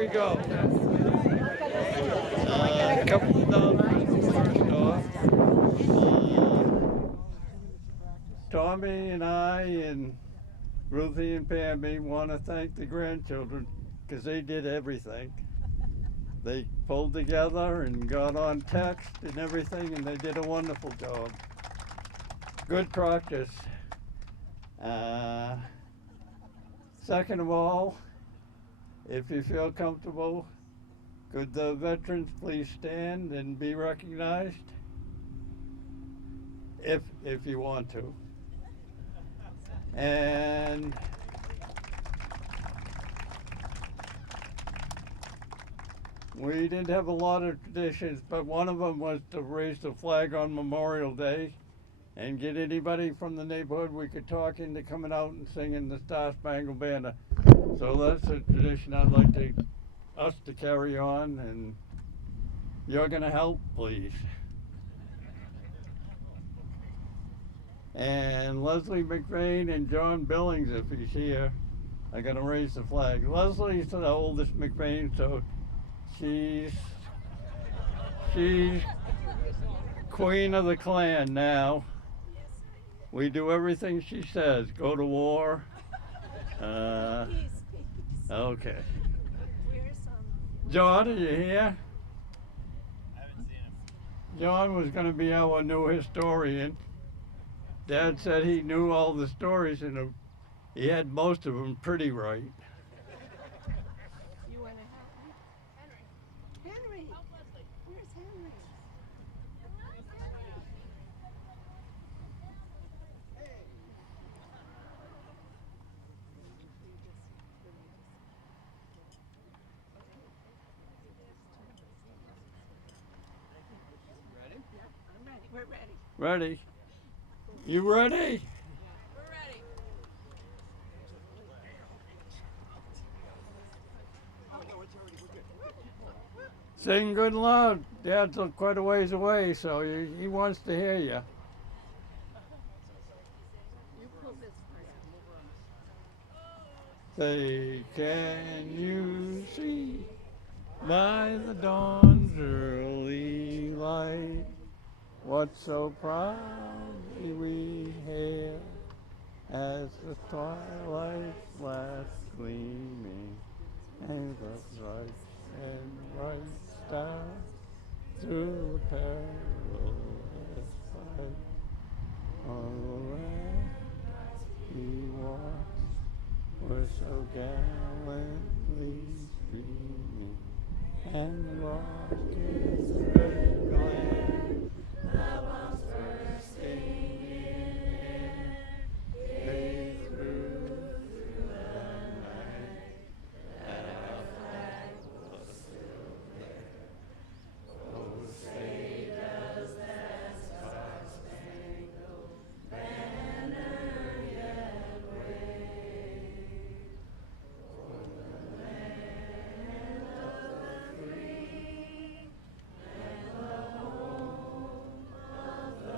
we go. A couple of announcements first off. Tommy and I and Ruthie and Pammy want to thank the grandchildren because they did everything. They pulled together and got on text and everything, and they did a wonderful job. Good practice. Second of all, if you feel comfortable, could the veterans please stand and be recognized? If you want to. And we didn't have a lot of traditions, but one of them was to raise the flag on Memorial Day and get anybody from the neighborhood we could talk into coming out and singing the Star Spangled Banner. So that's a tradition I'd like us to carry on, and you're going to help, please. And Leslie McVeigh and John Billings, if he's here, are going to raise the flag. Leslie's the oldest McVeigh, so she's queen of the clan now. We do everything she says. Go to war. Okay. John, are you here? I haven't seen him. John was going to be our new historian. Dad said he knew all the stories and he had most of them pretty right. You want to help me? Henry! Help Leslie. Where's Henry? Ready? Yeah, I'm ready. We're ready. Ready? You ready? We're ready. Sing good and loud. Dad's quite a ways away, so he wants to hear you. You pull this part. Say, can you see by the dawn's early light what so proudly we hail as the twilight flash gleaming and the bright and bright star through the perilous fight on the land he walks were so gallantly streaming, and the rocket's red glare, the bombs bursting in air, gave through the night that our flag was still there. Oh, say does that star-spangled banner yet wave o'er the land of the free and the home of the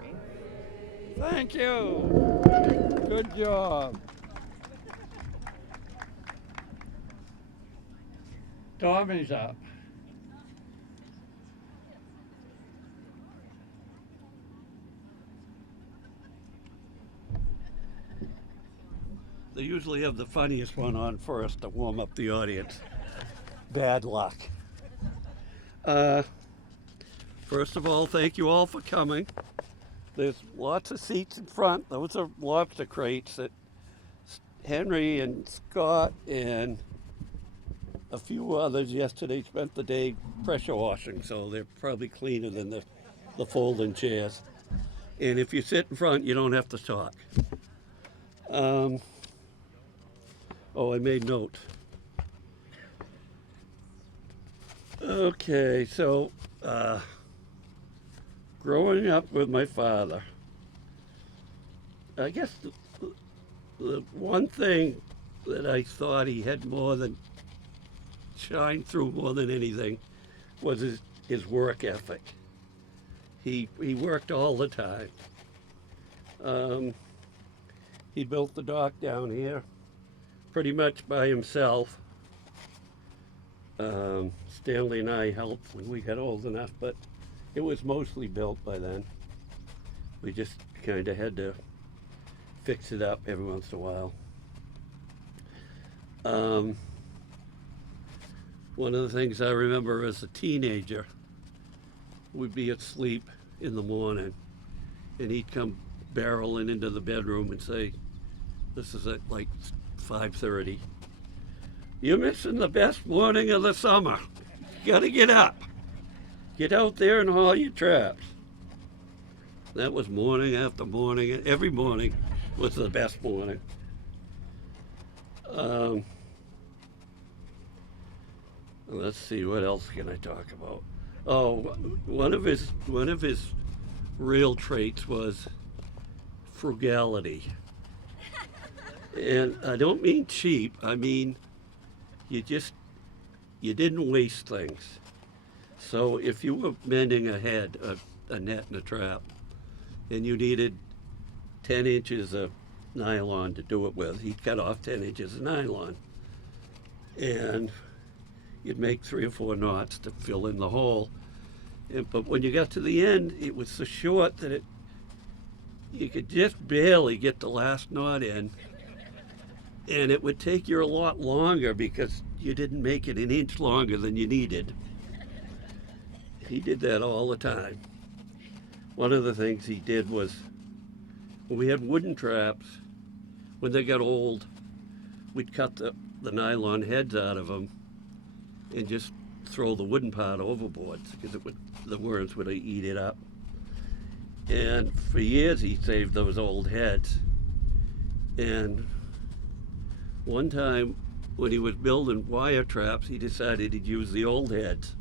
brave. Thank you. Good job. Tommy's up. They usually have the funniest one on first to warm up the audience. Bad luck. First of all, thank you all for coming. There's lots of seats in front. Those are lobster crates that Henry and Scott and a few others yesterday spent the day pressure washing, so they're probably cleaner than the folding chairs. And if you sit in front, you don't have to talk. Oh, I made note. Okay, so growing up with my father, I guess the one thing that I thought he had more than shined through more than anything was his work ethic. He worked all the time. He built the dock down here pretty much by himself. Stanley and I helped when we got old enough, but it was mostly built by then. We just kind of had to fix it up every once in a while. One of the things I remember as a teenager, we'd be asleep in the morning, and he'd come barreling into the bedroom and say, this is at like 5:30. You're missing the best morning of the summer. You gotta get up. Get out there and haul your traps. That was morning after morning. Every morning was the best morning. Let's see, what else can I talk about? Oh, one of his real traits was frugality. And I don't mean cheap. I mean you didn't waste things. So if you were mending a head, a net and a trap, and you needed 10 inches of nylon to do it with, he'd cut off 10 inches of nylon. And you'd make 3 or 4 knots to fill in the hole. But when you got to the end, it was so short that you could just barely get the last knot in. And it would take you a lot longer because you didn't make it an inch longer than you needed. He did that all the time. One of the things he did was, when we had wooden traps, when they got old, we'd cut the nylon heads out of them and just throw the wooden part overboard because the worms would eat it up. And for years he saved those old heads. And one time when he was building wire traps, he decided he'd use the old heads,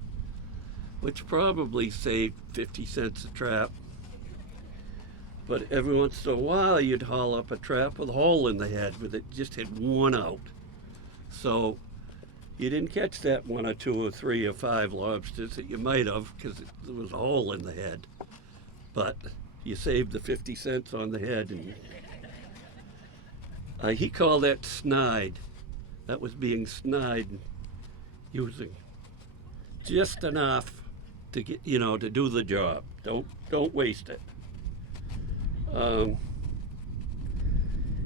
which probably saved 50 cents a trap. But every once in a while you'd haul up a trap with a hole in the head with it just had worn out. So you didn't catch that 1 or 2 or 3 or 5 lobsters that you might have because there was a hole in the head. But you saved the 50 cents on the head. And he called that snide. That was being snide, using just enough to get, to do the job. Don't waste it.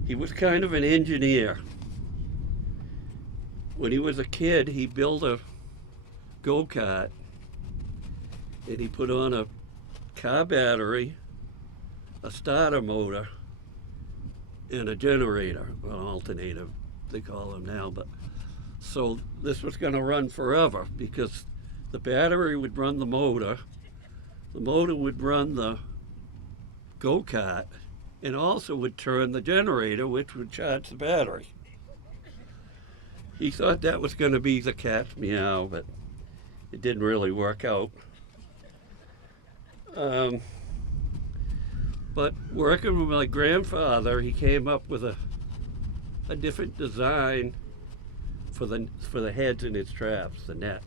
He was kind of an engineer. When he was a kid, he built a go-kart, and he put on a car battery, a starter motor, and a generator, an alternator, they call them now. But so this was going to run forever because the battery would run the motor would run the go-kart, and also would turn the generator, which would charge the battery. He thought that was going to be the cat's meow, but it didn't really work out. But working with my grandfather, he came up with a different design for the heads in his traps, the net.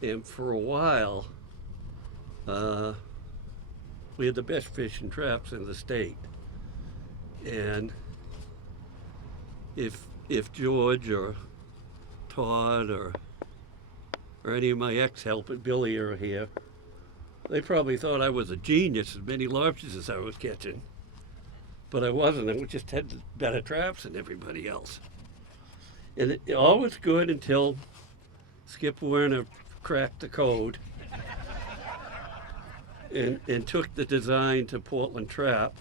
And for a while, we had the best fishing traps in the state. And if George or Todd or any of my ex-helpers, Billy, are here, they probably thought I was a genius, as many lobsters as I was catching. But I wasn't. I just had better traps than everybody else. And it all was good until Skip Werner cracked the code and took the design to Portland Trap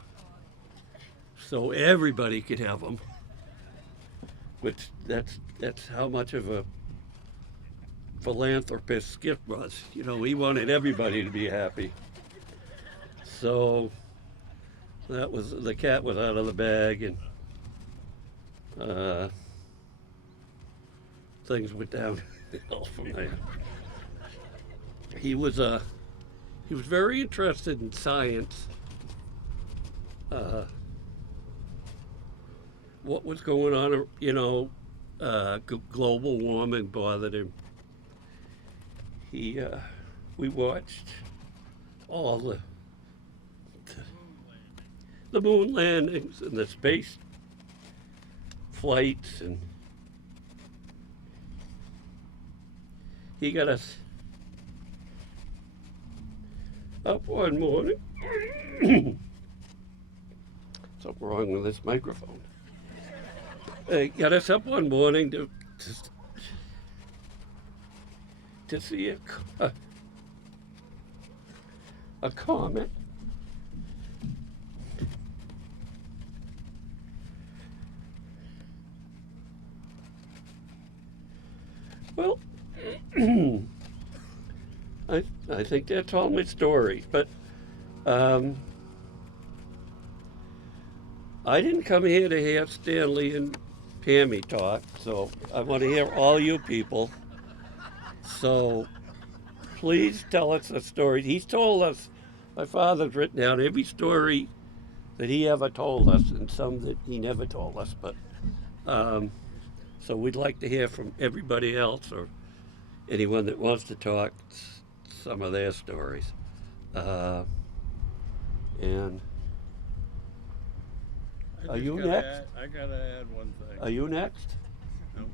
so everybody could have them. Which that's how much of a philanthropist Skip was. He wanted everybody to be happy. So the cat was out of the bag, and things went downhill from there. He was very interested in science. What was going on, global warming bothered him. We watched all the moon landings and the space flights, and he got us up one morning. Something wrong with this microphone. He got us up one morning to see a comet. Well, I think that's all my story, but I didn't come here to hear Stanley and Pammy talk, so I want to hear all you people. So please tell us a story. He's told us, my father's written down every story that he ever told us and some that he never told us, but so we'd like to hear from everybody else or anyone that wants to talk some of their stories. And are you next? I gotta add one thing. Are you next? No.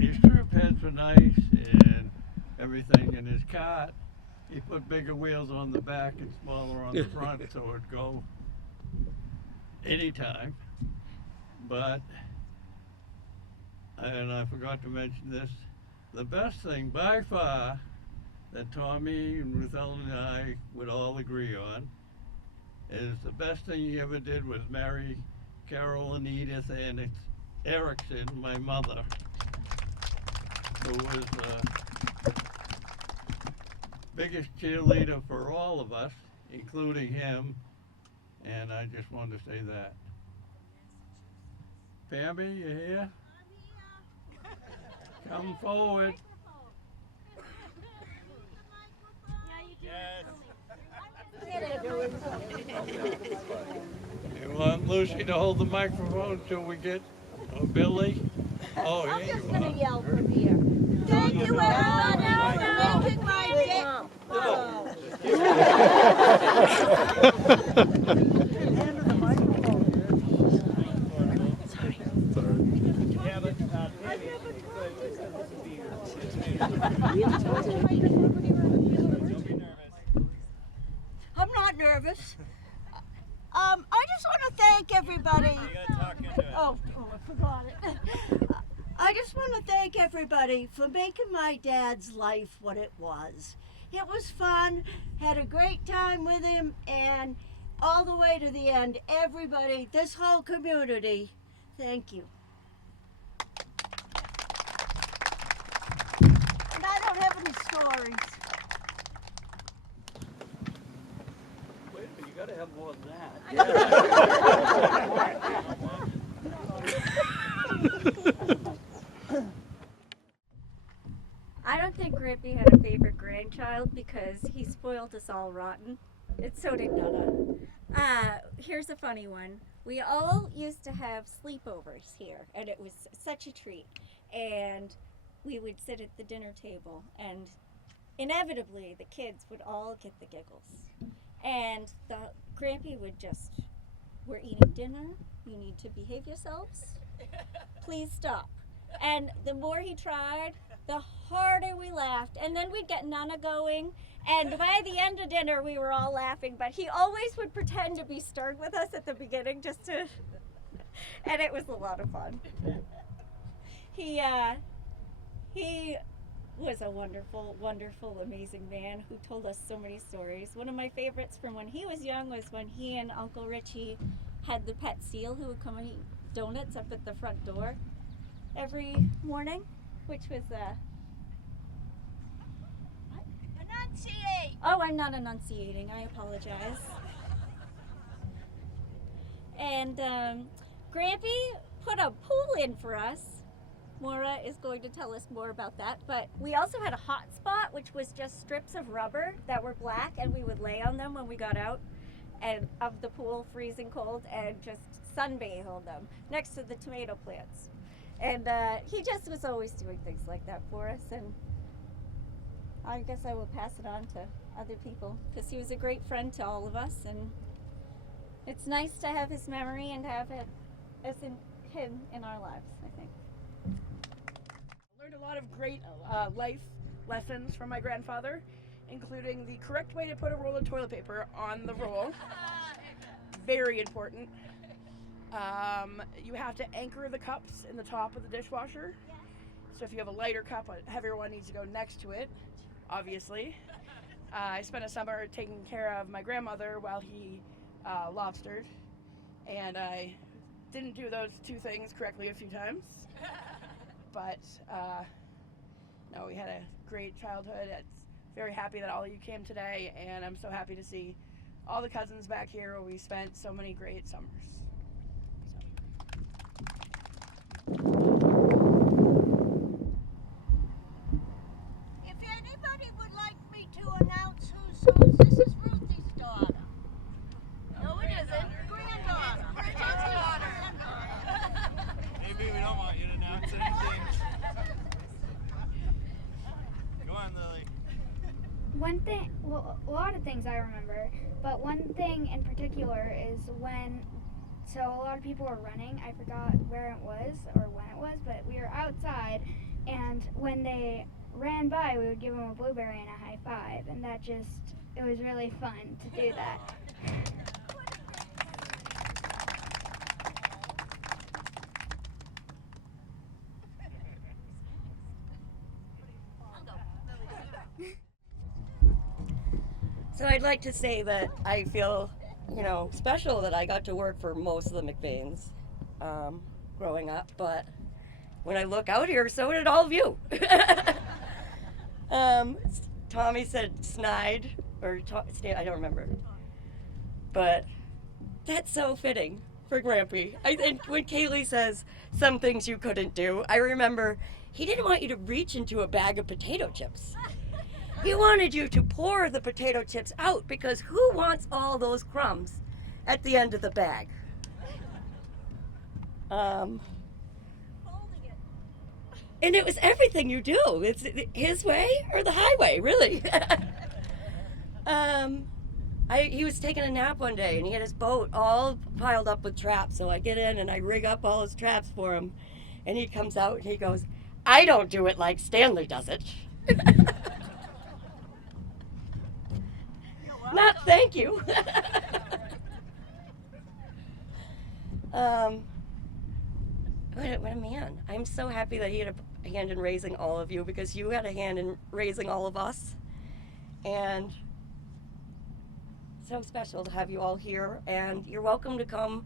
His strip heads were nice and everything. In his cart, he put bigger wheels on the back and smaller on the front, so it would go anytime. But, and I forgot to mention this, the best thing by far that Tommy and Ruth Ellen and I would all agree on is the best thing he ever did was marry Carol and Edith and Erickson, my mother, who was the biggest cheerleader for all of us, including him, and I just wanted to say that. Pammy, you here? Come forward. Yes. You want Lucy to hold the microphone till we get Billy? Oh, I'm here just you gonna are. yell from here. Thank you, everyone, for making my day. I'm not nervous. I just want to thank everybody. Oh, I forgot it. I just want to thank everybody for making my dad's life what it was. It was fun, had a great time with him, and all the way to the end, everybody, this whole community, thank you. And I don't have any stories. Wait a minute, you gotta have more than that. I don't think Grippy had a favorite grandchild because he spoiled us all rotten. So did Nana. Here's a funny one. We all used to have sleepovers here, and it was such a treat. And we would sit at the dinner table, and inevitably the kids would all get the giggles. And the Grampy would just, we're eating dinner, you need to behave yourselves. Please stop. And the more he tried, the harder we laughed. And then we'd get Nana going. And by the end of dinner, we were all laughing. But he always would pretend to be stern with us at the beginning just to... And it was a lot of fun. He was a wonderful, wonderful, amazing man who told us so many stories. One of my favorites from when he was young was when he and Uncle Richie had the pet seal who would come and eat donuts up at the front door every morning, which was Enunciate! oh, I'm not enunciating, I apologize. And Grampy put a pool in for us. Maura is going to tell us more about that, but we also had a hot spot, which was just strips of rubber that were black, and we would lay on them when we got out and of the pool, freezing cold, and just sunbathe on them next to the tomato plants. And he just was always doing things like that for us, and I guess I will pass it on to other people because he was a great friend to all of us, and it's nice to have his memory and have it as in him in our lives, I think. learned a lot of great life lessons from my grandfather, including the correct way to put a roll of toilet paper on the roll. Very important. You have to anchor the cups in the top of the dishwasher. So if you have a lighter cup, a heavier one needs to go next to it, obviously. I spent a summer taking care of my grandmother while he lobstered, and I didn't do those two things correctly a few times. But no, we had a great childhood. It's very happy that all of you came today, and I'm so happy to see all the cousins back here where we spent so many great summers. If anybody would like me to announce who's, this is Ruthie's daughter. No, it isn't. Granddaughter. Bridget's daughter. Maybe we don't want you to announce anything. Go on, Lily. One thing, well, a lot of things I remember, but one thing in particular is so a lot of people were running. I forgot where it was or when it was, but we were outside, and when they ran by, we would give them a blueberry and a high five, and it was really fun to do that. So I'd like to say that I feel, special that I got to work for most of the McVeigans growing up, but when I look out here, so did all of you. Tommy said snide, or I don't remember, but that's so fitting for Grampy. I think when Kaylee says some things you couldn't do, I remember he didn't want you to reach into a bag of potato chips. He wanted you to pour the potato chips out, because who wants all those crumbs at the end of the bag? And it was everything you do. It's his way or the highway, really. He was taking a nap one day, and he had his boat all piled up with traps. So I get in and I rig up all his traps for him, and he comes out and he goes, "I don't do it like Stanley does it." Not thank you. What a man. I'm so happy that he had a hand in raising all of you, because you had a hand in raising all of us. And so special to have you all here. And you're welcome to come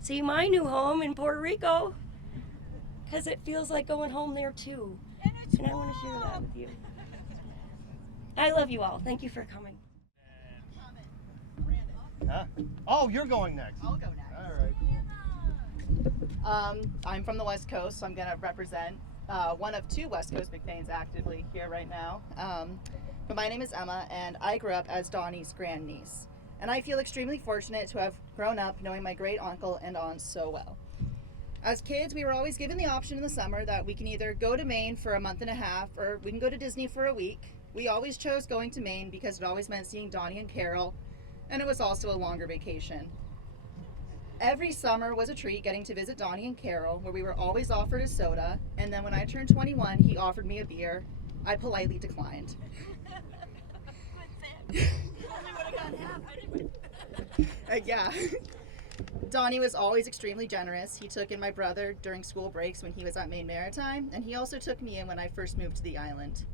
see my new home in Puerto Rico, because it feels like going home there too. And I want to share that with you. I love you all. Thank you for coming. Huh? Oh, you're going next. I'll go next. All right. I'm from the West Coast, so I'm going to represent one of two West Coast McVeigans actively here right now. But my name is Emma, and I grew up as Donnie's grandniece. And I feel extremely fortunate to have grown up knowing my great uncle and aunt so well. As kids, we were always given the option in the summer that we can either go to Maine for a month and a half, or we can go to Disney for a week. We always chose going to Maine because it always meant seeing Donnie and Carol, and it was also a longer vacation. Every summer was a treat getting to visit Donnie and Carol, where we were always offered a soda, and then when I turned 21, he offered me a beer. I politely declined. Yeah. Donnie was always extremely generous. He took in my brother during school breaks when he was at Maine Maritime, and he also took me in when I first moved to the island.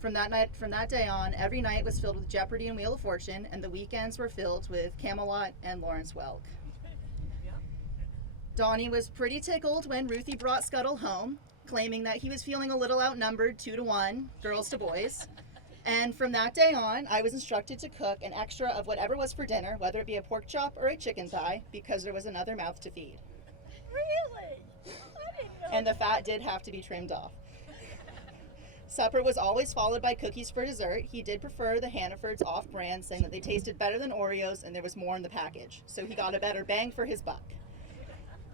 From that day on, every night was filled with Jeopardy and Wheel of Fortune, and the weekends were filled with Camelot and Lawrence Welk. Donnie was pretty tickled when Ruthie brought Scuttle home, claiming that he was feeling a little outnumbered 2-to-1, girls to boys. And from that day on, I was instructed to cook an extra of whatever was for dinner, whether it be a pork chop or a chicken thigh, because there was another mouth to feed. Really? I didn't know. And the fat did have to be trimmed off. Supper was always followed by cookies for dessert. He did prefer the Hannaford's off-brand, saying that they tasted better than Oreos and there was more in the package. So he got a better bang for his buck.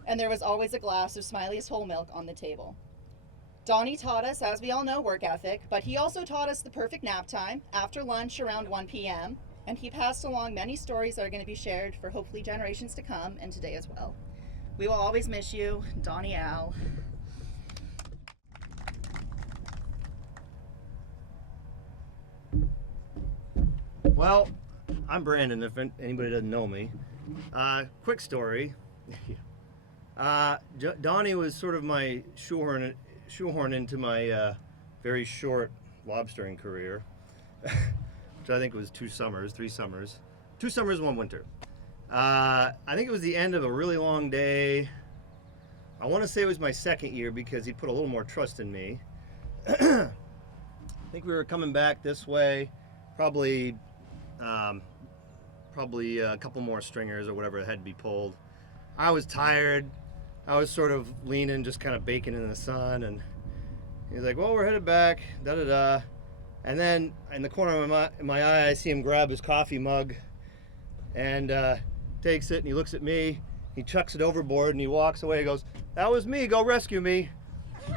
And there was always a glass of Smiley's whole milk on the table. Donnie taught us, as we all know, work ethic, but he also taught us the perfect nap time after lunch around 1 p.m. And he passed along many stories that are going to be shared for hopefully generations to come and today as well. We will always miss you, Donnie Al. Well, I'm Brandon, if anybody doesn't know me. Quick story. Donnie was sort of my shoehorn into my very short lobstering career, which I think was 3 summers. 2 summers, 1 winter. I think it was the end of a really long day. I want to say it was my 2nd year because he put a little more trust in me. I think we were coming back this way, probably a couple more stringers or whatever had to be pulled. I was tired. I was sort of leaning, just kind of baking in the sun, and he's like, well, we're headed back, da-da-da. And then in the corner of my eye, I see him grab his coffee mug and takes it, and he looks at me, he chucks it overboard, and he walks away. He goes, that was me, go rescue me.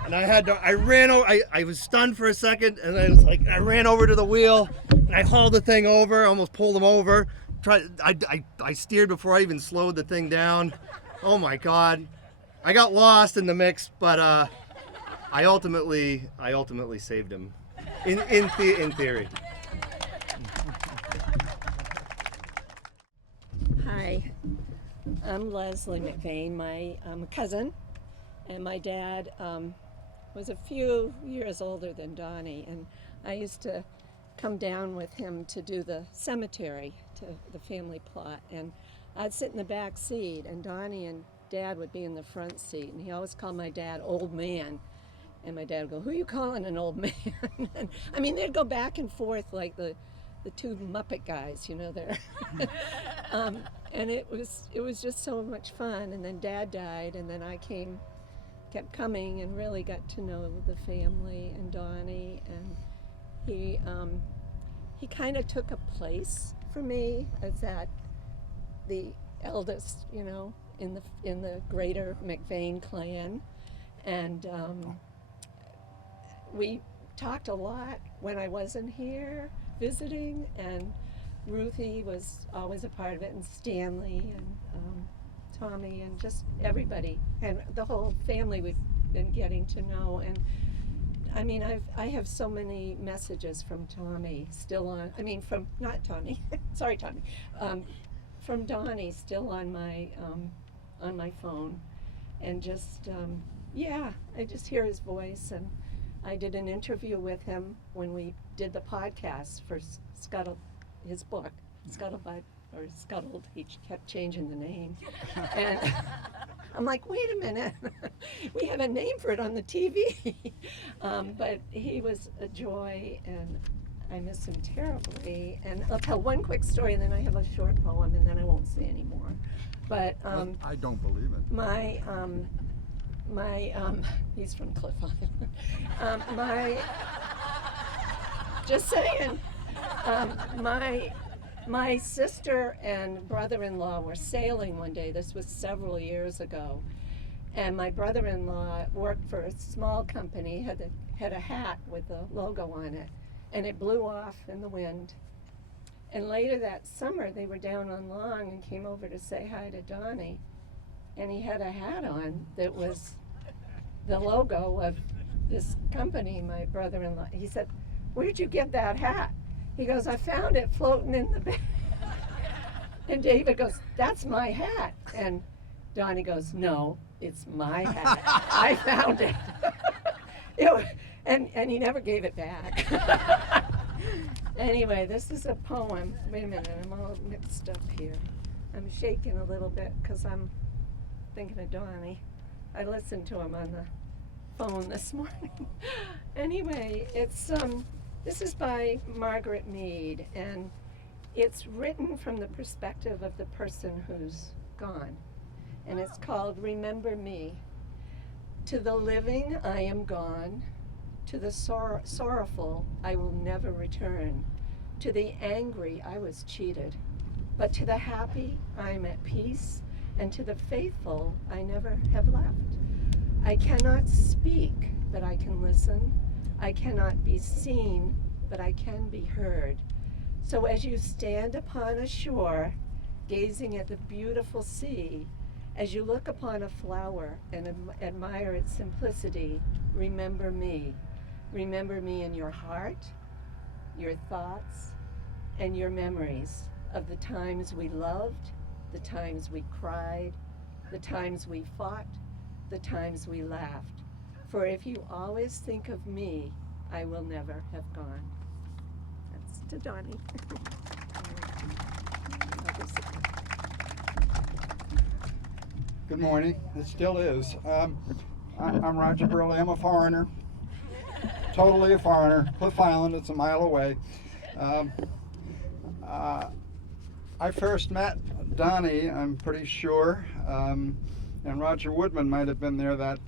And I ran over, I was stunned for a second, and I ran over to the wheel, and I hauled the thing over, almost pulled him over. I steered before I even slowed the thing down. Oh my God. I got lost in the mix, but I ultimately saved him, in theory. Hi, I'm Leslie McVeigh. I'm a cousin, and my dad was a few years older than Donnie, and I used to come down with him to do the cemetery, to the family plot, and I'd sit in the back seat, and Donnie and Dad would be in the front seat, and he always called my dad old man, and my dad would go, who are you calling an old man? And, I mean, they'd go back and forth like the 2 Muppet guys, you know, there. And it was just so much fun. And then Dad died, and then I kept coming and really got to know the family and Donnie, and he kind of took a place for me as the eldest, you know, in the greater McVeigh clan, and we talked a lot when I wasn't here visiting, and Ruthie was always a part of it, and Stanley and Tommy and just everybody, and the whole family we've been getting to know. And I mean, I have so many messages from Tommy still on, I mean from, not Tommy, sorry Tommy, from Donnie still on my phone, and just yeah, I just hear his voice. And I did an interview with him when we did the podcast for his book, Scuttlebutt, or Scuttled, he kept changing the name. And I'm like, wait a minute, we have a name for it on the TV. But he was a joy, and I miss him terribly. And I'll tell one quick story, and then I have a short poem, and then I won't say anymore. But I don't believe it. He's from Cliff Island. Just saying, my sister and brother-in-law were sailing one day. This was several years ago, and my brother-in-law worked for a small company, had a hat with a logo on it, and it blew off in the wind. And later that summer, they were down on Long and came over to say hi to Donnie, and he had a hat on that was the logo of this company, my brother-in-law. He said, where'd you get that hat? He goes, I found it floating in the bay. And David goes, that's my hat. And Donnie goes, no, it's my hat. I found it. And he never gave it back. Anyway, this is a poem. Wait a minute, I'm all mixed up here. I'm shaking a little bit because I'm thinking of Donnie. I listened to him on the phone this morning. Anyway, this is by Margaret Mead, and it's written from the perspective of the person who's gone. And it's called Remember Me. To the living I am gone, to the sorrowful I will never return, to the angry I was cheated, but to the happy I am at peace, and to the faithful I never have left. I cannot speak, but I can listen. I cannot be seen, but I can be heard. So as you stand upon a shore, gazing at the beautiful sea, as you look upon a flower and admire its simplicity, remember me. Remember me in your heart, your thoughts, and your memories of the times we loved, the times we cried, the times we fought, the times we laughed. For if you always think of me, I will never have gone. That's to Donnie. Good morning. It still is. I'm Roger Burley. I'm a foreigner. Totally a foreigner. Cliff Island, it's a mile away. I first met Donnie, I'm pretty sure, and Roger Woodman might have been there that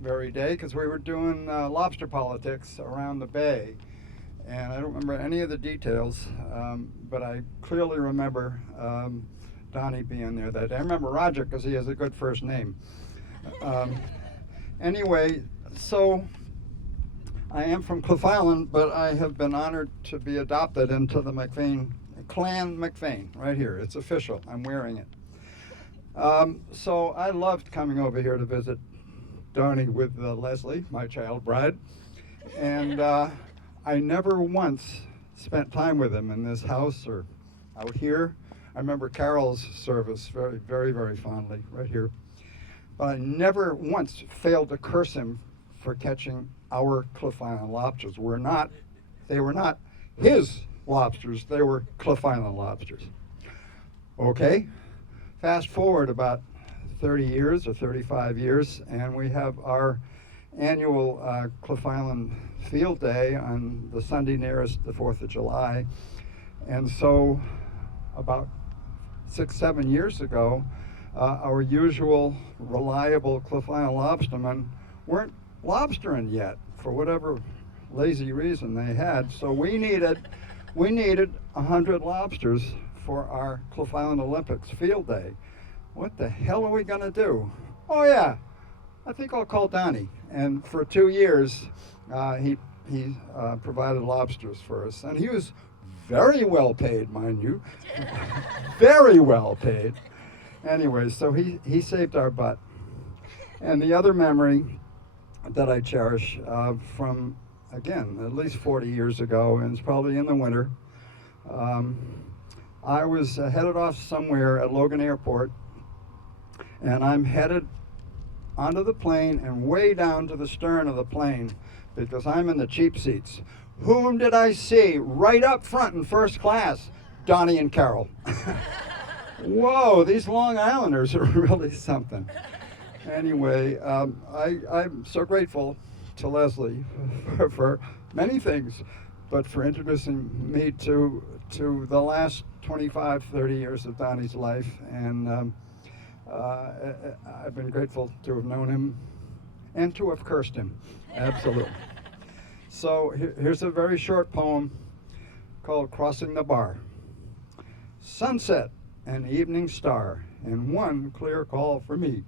very day because we were doing lobster politics around the bay. And I don't remember any of the details, but I clearly remember Donnie being there that day. I remember Roger because he has a good first name. Anyway, so I am from Cliff Island, but I have been honored to be adopted into the McVeigh, Clan McVeigh, right here. It's official. I'm wearing it. So I loved coming over here to visit Donnie with Leslie, my child bride. And I never once spent time with him in this house or out here. I remember Carol's service very, very, very fondly right here. But I never once failed to curse him for catching our Cliff Island lobsters. They were not his lobsters, they were Cliff Island lobsters. Okay, fast forward about 30 years or 35 years, and we have our annual Cliff Island Field Day on the Sunday nearest the 4th of July. And so about 6-7 years ago, our usual reliable Cliff Island lobstermen weren't lobstering yet for whatever lazy reason they had. So we needed 100 lobsters for our Cliff Island Olympics Field Day. What the hell are we gonna do? Oh yeah, I think I'll call Donnie. And for 2 years, he provided lobsters for us. And he was very well paid, mind you. Very well paid. Anyway, so he saved our butt. And the other memory that I cherish from, again, at least 40 years ago, and it's probably in the winter, I was headed off somewhere at Logan Airport, and I'm headed onto the plane and way down to the stern of the plane because I'm in the cheap seats. Whom did I see right up front in first class? Donnie and Carol. Whoa, these Long Islanders are really something. Anyway, I'm so grateful to Leslie for many things, but for introducing me to the last 25, 30 years of Donnie's life. And I've been grateful to have known him and to have cursed him. Absolutely. So here's a very short poem called Crossing the Bar. Sunset and evening star, and one clear call for me,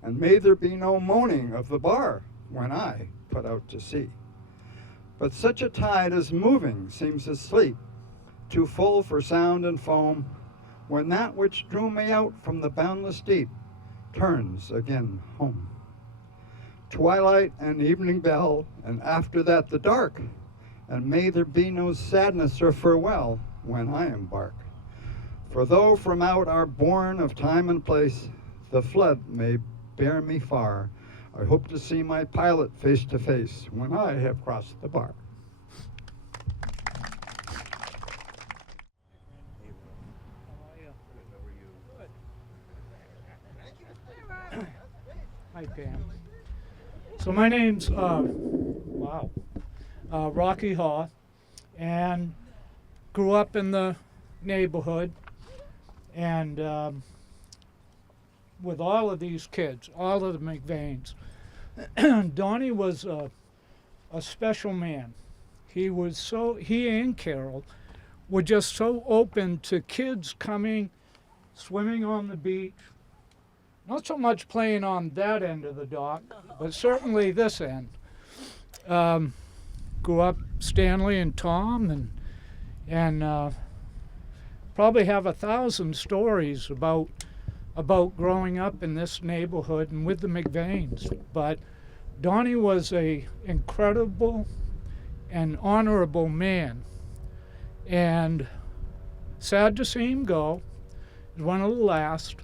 and may there be no moaning of the bar when I put out to sea. But such a tide as moving seems asleep, too full for sound and foam, when that which drew me out from the boundless deep turns again home. Twilight and evening bell, and after that the dark, and may there be no sadness or farewell when I embark. For though from out our bourne of time and place the flood may bear me far, I hope to see my pilot face to face when I have crossed the bar. Hi, Pam. So my name's Rocky Haw, and grew up in the neighborhood, and with all of these kids, all of the McVeighs. Donnie was a special man. He and Carol were just so open to kids coming, swimming on the beach, not so much playing on that end of the dock, but certainly this end. Grew up Stanley and Tom, and probably have 1,000 stories about growing up in this neighborhood and with the McVeighs. But Donnie was a incredible and honorable man, and sad to see him go. He was one of the last.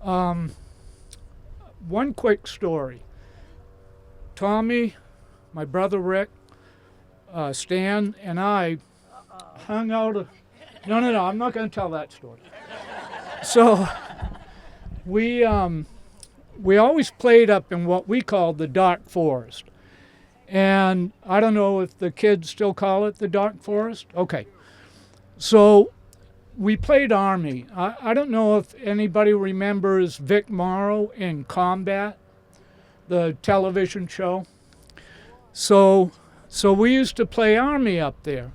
One quick story. Tommy, my brother Rick, Stan, and I hung out. No, I'm not going to tell that story. So we always played up in what we called the Dark Forest. And I don't know if the kids still call it the Dark Forest. Okay. So we played Army. I don't know if anybody remembers Vic Morrow in Combat, the television show. So we used to play Army up there.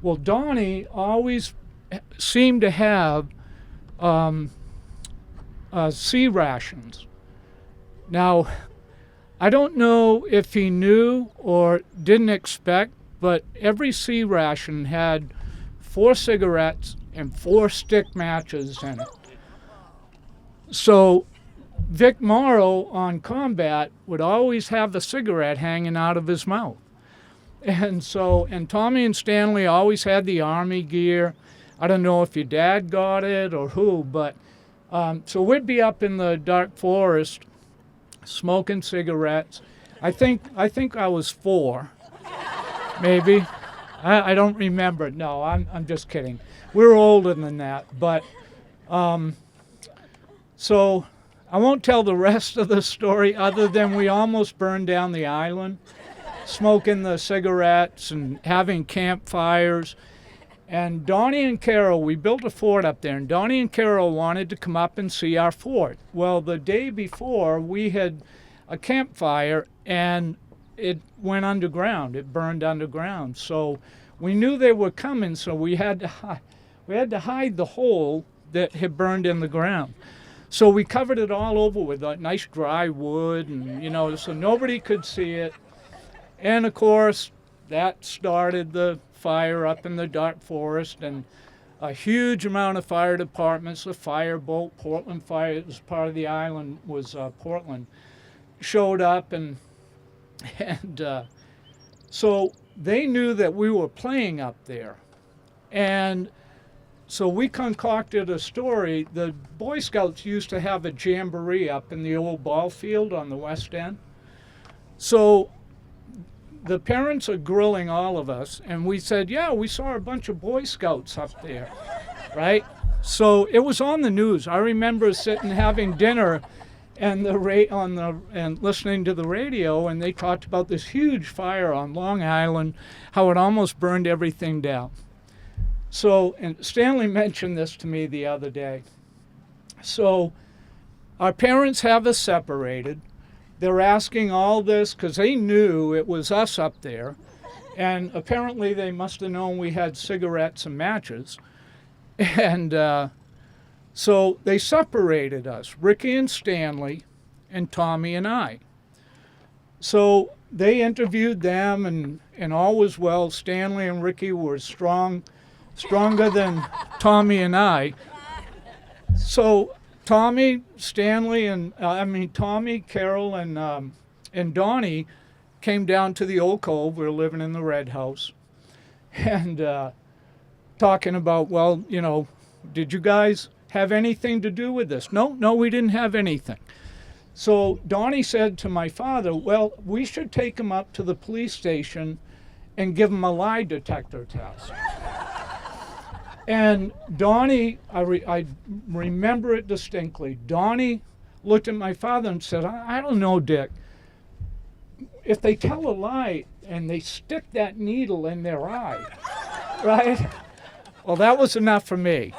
Well, Donnie always seemed to have sea rations. Now, I don't know if he knew or didn't expect, but every sea ration had 4 cigarettes and 4 stick matches in it. So Vic Morrow on Combat would always have a cigarette hanging out of his mouth. And Tommy and Stanley always had the Army gear. I don't know if your dad got it or who, but so we'd be up in the Dark Forest smoking cigarettes. I think I was 4, maybe. I don't remember. No, I'm just kidding. We were older than that, but so I won't tell the rest of the story other than we almost burned down the island, smoking the cigarettes and having campfires. And Donnie and Carol, we built a fort up there, and Donnie and Carol wanted to come up and see our fort. Well, the day before, we had a campfire, and it went underground. It burned underground. So we knew they were coming, so we had to hide the hole that had burned in the ground. So we covered it all over with nice dry wood, and so nobody could see it. And of course, that started the fire up in the Dark Forest, and a huge amount of fire departments, the Firebolt, Portland Fire, it was part of the island, was Portland, showed up, and so they knew that we were playing up there. And so we concocted a story. The Boy Scouts used to have a jamboree up in the old ball field on the west end. So the parents are grilling all of us, and we said, yeah, we saw a bunch of Boy Scouts up there, right? So it was on the news. I remember sitting having dinner and and listening to the radio, and they talked about this huge fire on Long Island, how it almost burned everything down. So, and Stanley mentioned this to me the other day. So our parents have us separated. They're asking all this because they knew it was us up there. And apparently they must have known we had cigarettes and matches. And so they separated us, Ricky and Stanley, and Tommy and I. So they interviewed them, and all was well. Stanley and Ricky were stronger than Tommy and I. So Tommy, Stanley, Tommy, Carol, and Donnie came down to the Old Cove. We were living in the Red House, and talking about, well, did you guys have anything to do with this? No, we didn't have anything. So Donnie said to my father, well, we should take him up to the police station and give him a lie detector test. And Donnie, I remember it distinctly. Donnie looked at my father and said, I don't know, Dick. If they tell a lie and they stick that needle in their eye, right? Well, that was enough for me.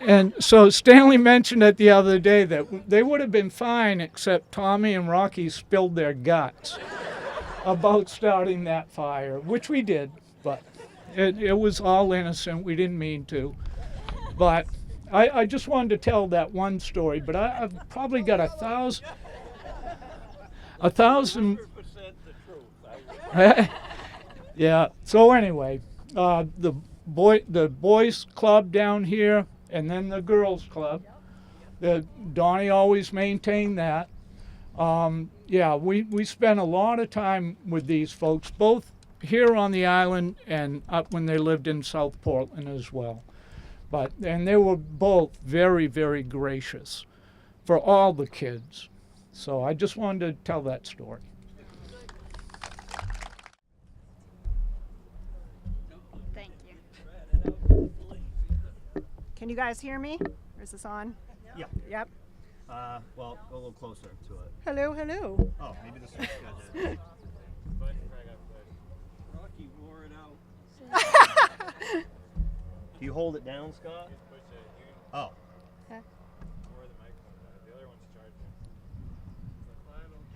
And so Stanley mentioned it the other day that they would have been fine except Tommy and Rocky spilled their guts about starting that fire, which we did, but it was all innocent. We didn't mean to. But I just wanted to tell that one story, but I've probably got 1,000. 1,000. Yeah. So anyway, the boys club down here, and then the girls club. Donnie always maintained that. Yeah, we spent a lot of time with these folks, both here on the island and up when they lived in South Portland as well. And they were both very, very gracious for all the kids. So I just wanted to tell that story. Thank you. Can you guys hear me? Or is this on? Yeah. Yep. Well, go a little closer to it. Hello, hello. Oh, maybe this one's good. Rocky wore it out. Do you hold it down, Scott? Oh. Okay.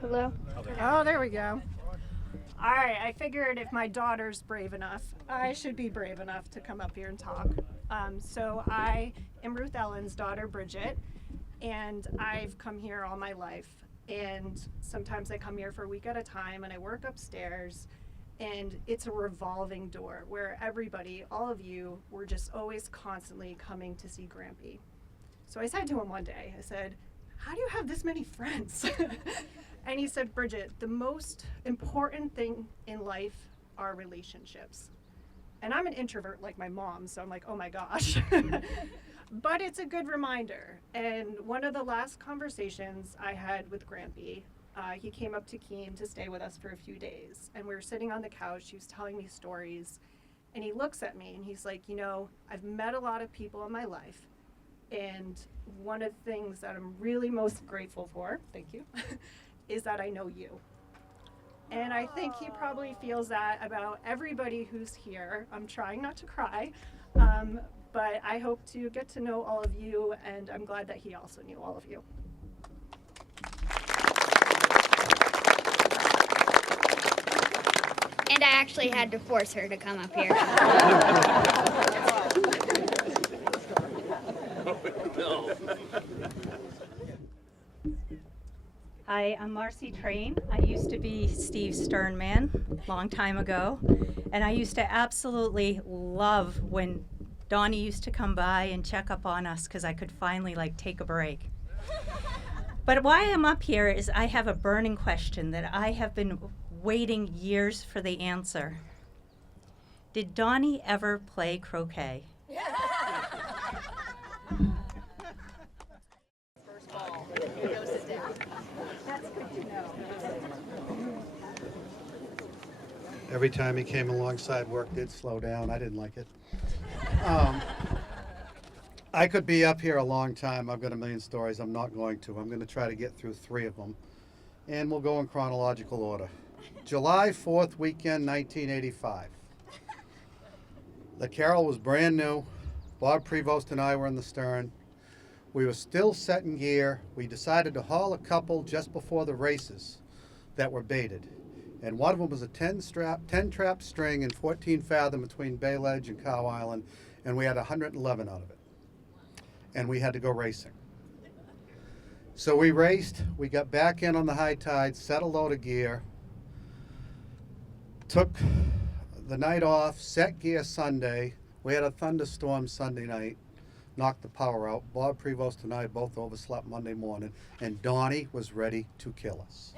Hello? Oh, there we go. All right, I figured if my daughter's brave enough, I should be brave enough to come up here and talk. So I am Ruth Ellen's daughter, Bridget, and I've come here all my life. And sometimes I come here for a week at a time, and I work upstairs, and it's a revolving door where everybody, all of you, were just always constantly coming to see Grampy. So I said to him one day, I said, how do you have this many friends? And he said, Bridget, the most important thing in life are relationships. And I'm an introvert like my mom, so I'm like, oh my gosh. But it's a good reminder. And one of the last conversations I had with Grampy, he came up to Keene to stay with us for a few days. And we were sitting on the couch, he was telling me stories. And he looks at me and he's like, you know, I've met a lot of people in my life. And one of the things that I'm really most grateful for, thank you, is that I know you. And I think he probably feels that about everybody who's here. I'm trying not to cry, but I hope to get to know all of you, and I'm glad that he also knew all of you. And I actually had to force her to come up here. Hi, I'm Marcy Train. I used to be Steve's Stern man a long time ago, and I used to absolutely love when Donnie used to come by and check up on us because I could finally take a break. But why I'm up here is I have a burning question that I have been waiting years for the answer. Did Donnie ever play croquet? Every time he came alongside, work did slow down. I didn't like it. I could be up here a long time. I've got a million stories. I'm not going to. I'm going to try to get through 3 of them. And we'll go in chronological order. July 4th weekend, 1985. The Carol was brand new. Bob Prevost and I were in the stern. We were still set in gear. We decided to haul a couple just before the races that were baited. And one of them was a 10-trap string and 14 fathom between Bay Ledge and Cow Island, and we had 111 out of it. And we had to go racing. So we raced, we got back in on the high tide, set a load of gear, took the night off, set gear Sunday. We had a thunderstorm Sunday night, knocked the power out. Bob Prevost and I both overslept Monday morning, and Donnie was ready to kill us.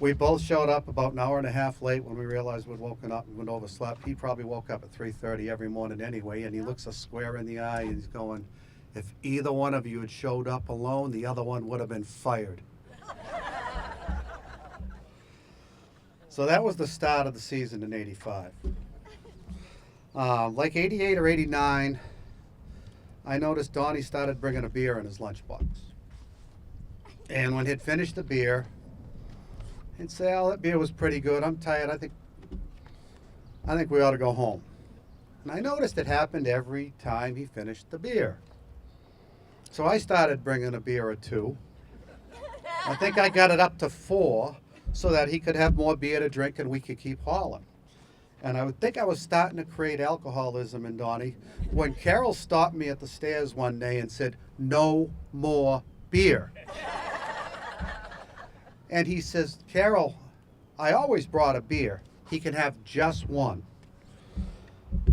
We both showed up about an hour and a half late when we realized we'd woken up and we'd overslept. He probably woke up at 3:30 every morning anyway, and he looks us square in the eye and he's going, if either one of you had showed up alone, the other one would have been fired. So that was the start of the season in 85. Like 88 or 89, I noticed Donnie started bringing a beer in his lunchbox. And when he'd finished the beer, he'd say, oh, that beer was pretty good. I'm tired. I think we ought to go home. And I noticed it happened every time he finished the beer. So I started bringing a beer or 2. I think I got it up to 4 so that he could have more beer to drink and we could keep hauling. And I would think I was starting to create alcoholism in Donnie when Carol stopped me at the stairs one day and said, no more beer. And he says, Carol, I always brought a beer. He can have just one.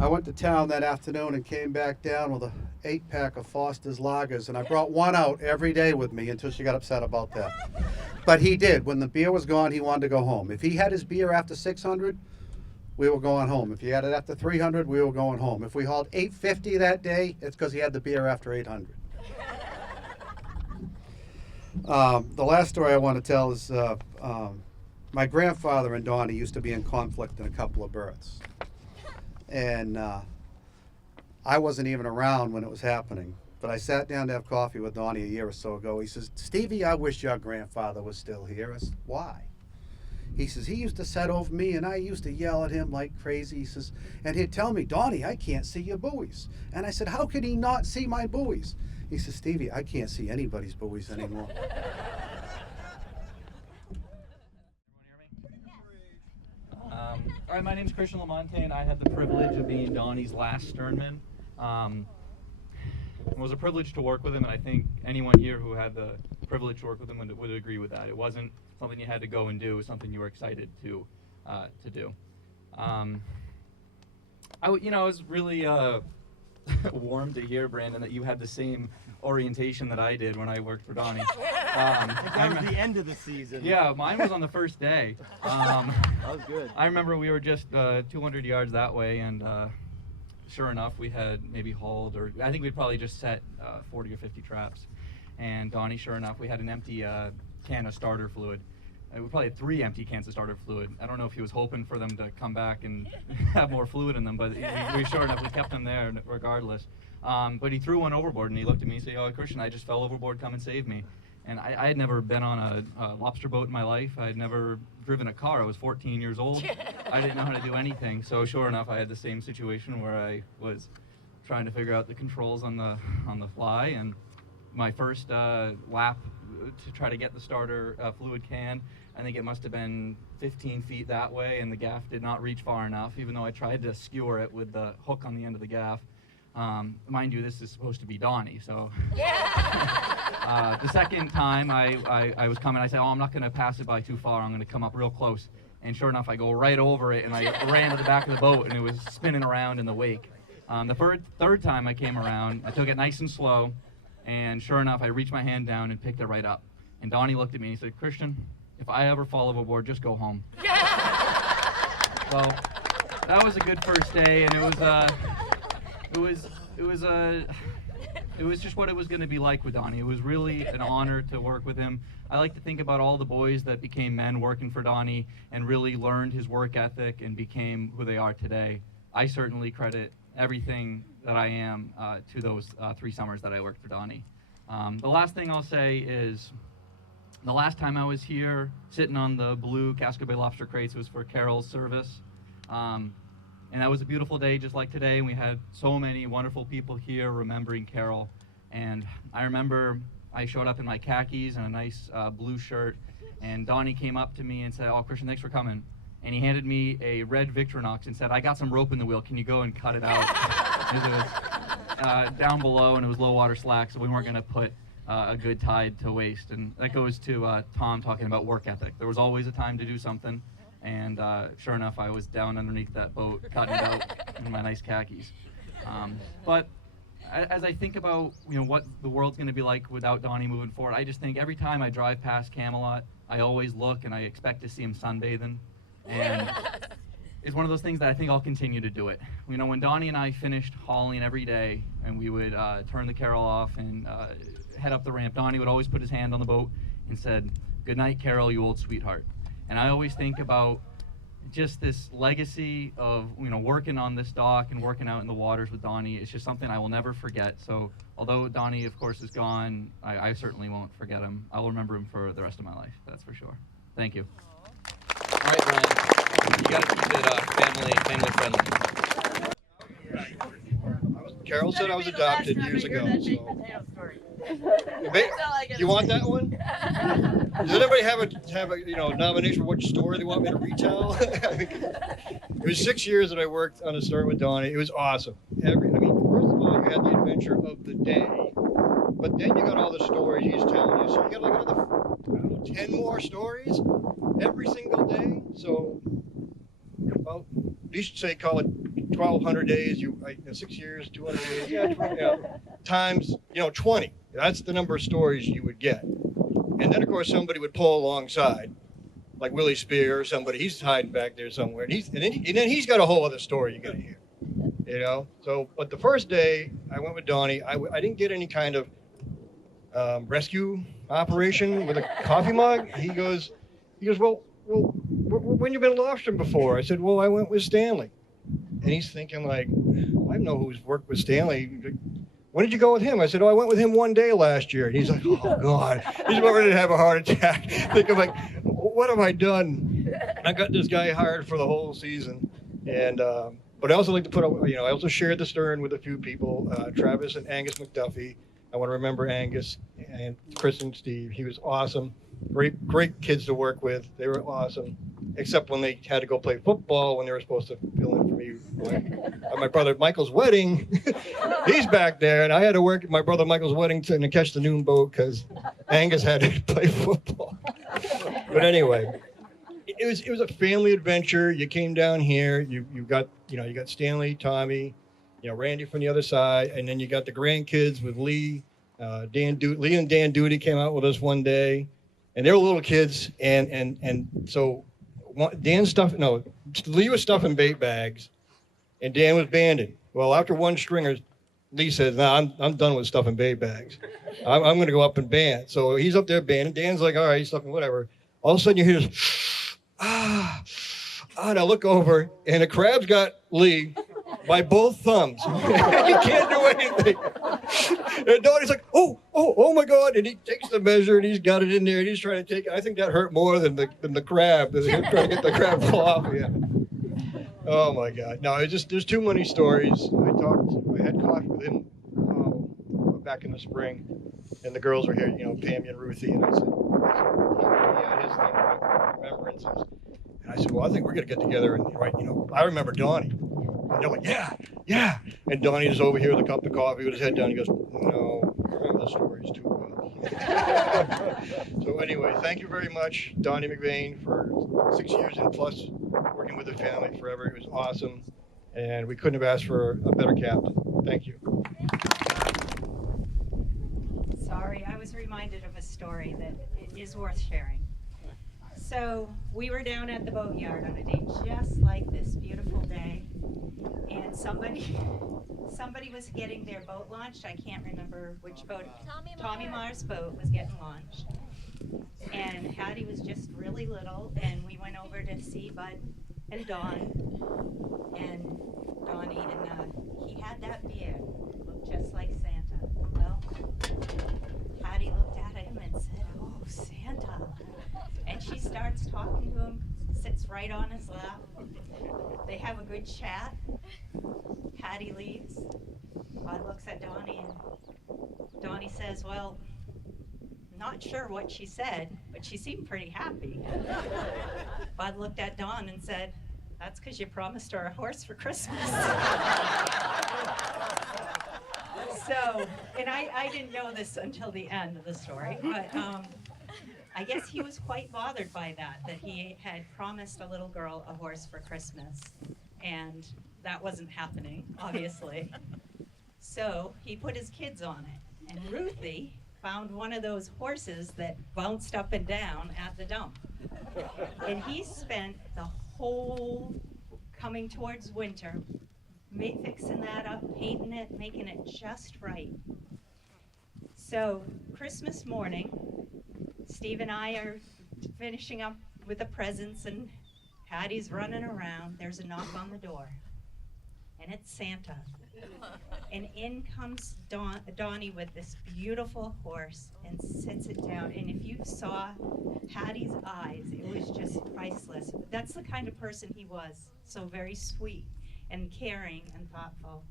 I went to town that afternoon and came back down with a 8-pack of Foster's Lagers, and I brought one out every day with me until she got upset about that. But he did. When the beer was gone, he wanted to go home. If he had his beer after 600, we were going home. If he had it after 300, we were going home. If we hauled 850 that day, it's because he had the beer after 800. The last story I want to tell is my grandfather and Donnie used to be in conflict in a couple of berths. And I wasn't even around when it was happening. But I sat down to have coffee with Donnie a year or so ago. He says, Stevie, I wish your grandfather was still here. I said, why? He says, he used to sit over me and I used to yell at him like crazy. He says, and he'd tell me, Donnie, I can't see your buoys. And I said, how could he not see my buoys? He says, Stevie, I can't see anybody's buoys anymore. All right, my name's Christian Lamontagne. I had the privilege of being Donnie's last sternman. It was a privilege to work with him, and I think anyone here who had the privilege to work with him would agree with that. It wasn't something you had to go and do; it was something you were excited to do. I was really warmed to hear, Brandon, that you had the same orientation that I did when I worked for Donnie. That was the end of the season. Yeah, mine was on the first day. That was good. I remember we were just 200 yards that way, and sure enough, we had maybe hauled, or I think we'd probably just set 40 or 50 traps. And Donnie, sure enough, we had an empty can of starter fluid. We probably had 3 empty cans of starter fluid. I don't know if he was hoping for them to come back and have more fluid in them, but we sure enough, we kept them there regardless. But he threw one overboard, and he looked at me and said, oh, Christian, I just fell overboard, come and save me. And I had never been on a lobster boat in my life. I had never driven a car. I was 14 years old. I didn't know how to do anything. So sure enough, I had the same situation where I was trying to figure out the controls on the fly. And my first lap to try to get the starter fluid can, I think it must have been 15 feet that way, and the gaff did not reach far enough, even though I tried to skewer it with the hook on the end of the gaff. Mind you, this is supposed to be Donnie, so. The second time I was coming, I said, oh, I'm not going to pass it by too far. I'm going to come up real close. And sure enough, I go right over it, and I ran to the back of the boat, and it was spinning around in the wake. The third time I came around, I took it nice and slow, and sure enough, I reached my hand down and picked it right up. And Donnie looked at me and he said, Christian, if I ever fall overboard, just go home. Well, that was a good first day, and it was just what it was going to be like with Donnie. It was really an honor to work with him. I like to think about all the boys that became men working for Donnie and really learned his work ethic and became who they are today. I certainly credit everything that I am to those 3 summers that I worked for Donnie. The last thing I'll say is, the last time I was here sitting on the blue Casco Bay lobster crates was for Carol's service. And that was a beautiful day just like today, and we had so many wonderful people here remembering Carol. And I remember I showed up in my khakis and a nice blue shirt, and Donnie came up to me and said, oh, Christian, thanks for coming. And he handed me a red Victorinox and said, I got some rope in the wheel, can you go and cut it out? Because it was down below and it was low water slack, so we weren't gonna put a good tide to waste. And that goes to Tom talking about work ethic. There was always a time to do something, and sure enough, I was down underneath that boat, cutting it out in my nice khakis. But as I think about what the world's going to be like without Donnie moving forward, I just think every time I drive past Camelot, I always look and I expect to see him sunbathing. And it's one of those things that I think I'll continue to do it. When Donnie and I finished hauling every day, and we would turn the Carol off and head up the ramp, Donnie would always put his hand on the boat and said, good night, Carol, you old sweetheart. And I always think about just this legacy of working on this dock and working out in the waters with Donnie. It's just something I will never forget. So although Donnie, of course, is gone, I certainly won't forget him. I'll remember him for the rest of my life, that's for sure. Thank you. All right, Brian, you got to keep it family friendly. Carol said I was adopted years ago. You want that one? Does anybody have a nomination for which story they want me to retell? It was 6 years that I worked on a story with Donnie. It was awesome. First of all, you had the adventure of the day, but then you got all the stories he's telling you. So you got like another 10 more stories every single day. So, well, at least say call it 1,200 days. 6 years, 200 days. Yeah, times 20. That's the number of stories you would get. And then, of course, somebody would pull alongside, like Willie Spear or somebody. He's hiding back there somewhere. And then he's got a whole other story you got to hear. You know? So, but the first day I went with Donnie, I didn't get any kind of rescue operation with a coffee mug. He goes, well, when you been lobstering before? I said, well, I went with Stanley. And he's thinking like, I know who's worked with Stanley. When did you go with him? I said, oh, I went with him one day last year. And he's like, oh, God. He's about ready to have a heart attack. Thinking like, what have I done? I got this guy hired for the whole season. And, but I also like to put up, I also shared the stern with a few people, Travis and Angus McDuffie. I want to remember Angus and Chris and Steve. He was awesome. Great kids to work with. They were awesome, except when they had to go play football when they were supposed to fill in for me. At my brother Michael's wedding, he's back there, and I had to work at my brother Michael's wedding to catch the noon boat because Angus had to play football. But anyway, it was a family adventure. You came down here. You got Stanley, Tommy, Randy from the other side, and then you got the grandkids with Lee. Lee and Dan Duty came out with us one day. And they were little kids, and so Lee was stuffing bait bags, and Dan was banding. Well, after one stringer, Lee says, "No, I'm done with stuffing bait bags. I'm going to go up and band." So he's up there banding. Dan's like, "All right, he's stuffing whatever." All of a sudden, you hear this, and I look over, and the crab's got Lee by both thumbs. He can't do anything. And Donnie's like, oh my God. And he takes the measure and he's got it in there and he's trying to take it. I think that hurt more than the crab. Than him trying to get the crab to fall off again. Oh my God. No, there's too many stories. I had coffee with him back in the spring. And the girls were here, Pam and Ruthie. And I said, yeah, his thing about remembrances. And I said, well, I think we're going to get together and write, I remember Donnie. And they're like, yeah. And Donnie is over here with a cup of coffee with his head down. He goes, no, I remember the stories too well. So anyway, thank you very much, Donnie McVeigh, for 6 years and plus working with the family forever. It was awesome. And we couldn't have asked for a better captain. Thank you. Sorry, I was reminded of a story that is worth sharing. So we were down at the boatyard on a day just like this beautiful day, and somebody was getting their boat launched. I can't remember which boat. Tommy Marr's boat was getting launched, and Hattie was just really little, and we went over to see Bud and Dawn and Donnie, and he had that beard, looked just like Santa. Well, Hattie looked at him and said, "Oh, Santa." And she starts talking to him, sits right on his lap. They have a good chat. Hattie leaves. Bud looks at Donnie, and Donnie says, well, not sure what she said, but she seemed pretty happy. Bud looked at Dawn and said, that's because you promised her a horse for Christmas. So, and I didn't know this until the end of the story, but I guess he was quite bothered by that he had promised a little girl a horse for Christmas, and that wasn't happening, obviously. So he put his kids on it, and Ruthie found one of those horses that bounced up and down at the dump. And he spent the whole coming towards winter fixing that up, painting it, making it just right. So Christmas morning, Steve and I are finishing up with the presents, and Hattie's running around. There's a knock on the door, and it's Santa. And in comes Donnie with this beautiful horse and sits it down. And if you saw Hattie's eyes, it was just priceless. That's the kind of person he was, so very sweet and caring and thoughtful.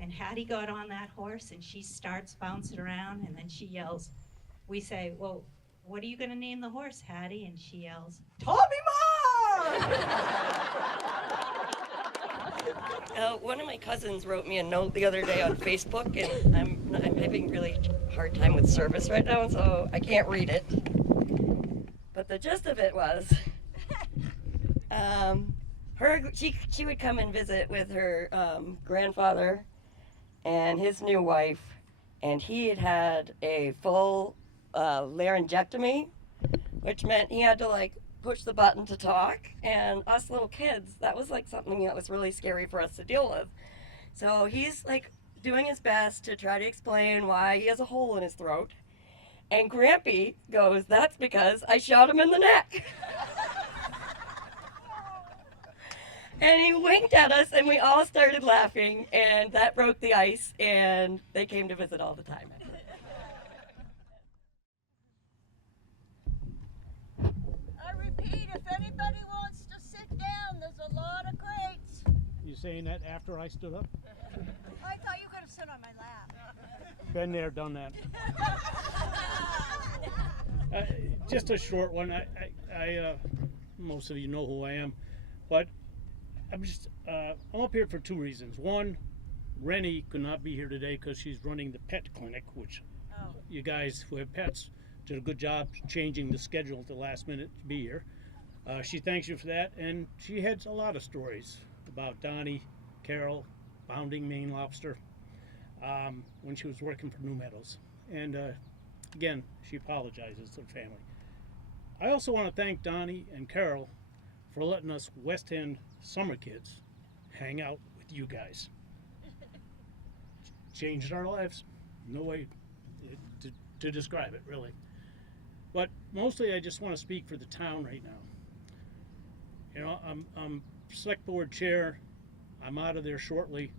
And Hattie got on that horse, and she starts bouncing around, and then she yells. We say, well, what are you going to name the horse, Hattie? And she yells, Tommy Marr! One of my cousins wrote me a note the other day on Facebook, and I'm having really hard time with service right now, so I can't read it. But the gist of it was, she would come and visit with her grandfather and his new wife, and he had had a full laryngectomy, which meant he had to like push the button to talk. And us little kids, that was like something that was really scary for us to deal with. So he's like doing his best to try to explain why he has a hole in his throat. And Grampy goes, "That's because I shot him in the neck." And he winked at us, and we all started laughing, and that broke the ice, and they came to visit all the time. I repeat, if anybody wants to sit down, there's a lot of crates. You saying that after I stood up? I thought you were going to sit on my lap. Been there, done that. Just a short one. Most of you know who I am, but I'm up here for two reasons. One, Rennie could not be here today because she's running the pet clinic, which you guys who have pets did a good job changing the schedule at the last minute to be here. She thanks you for that, and she had a lot of stories about Donnie, Carol, founding Maine Lobster when she was working for New Meadows. And again, she apologizes to the family. I also want to thank Donnie and Carol for letting us West End summer kids hang out with you guys. Changed our lives. No way to describe it, really. But mostly I just want to speak for the town right now. You know, I'm select board chair. I'm out of there shortly.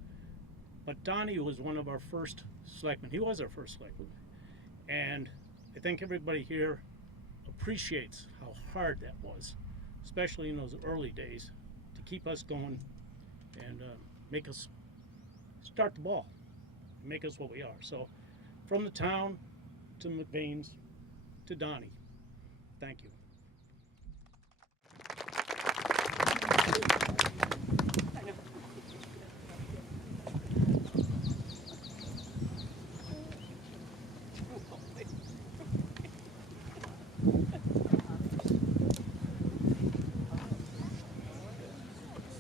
But Donnie was one of our first selectmen. He was our first selectman. And I think everybody here appreciates how hard that was, especially in those early days, to keep us going and make us start the ball, make us what we are. So from the town to McVeighn's to Donnie, thank you.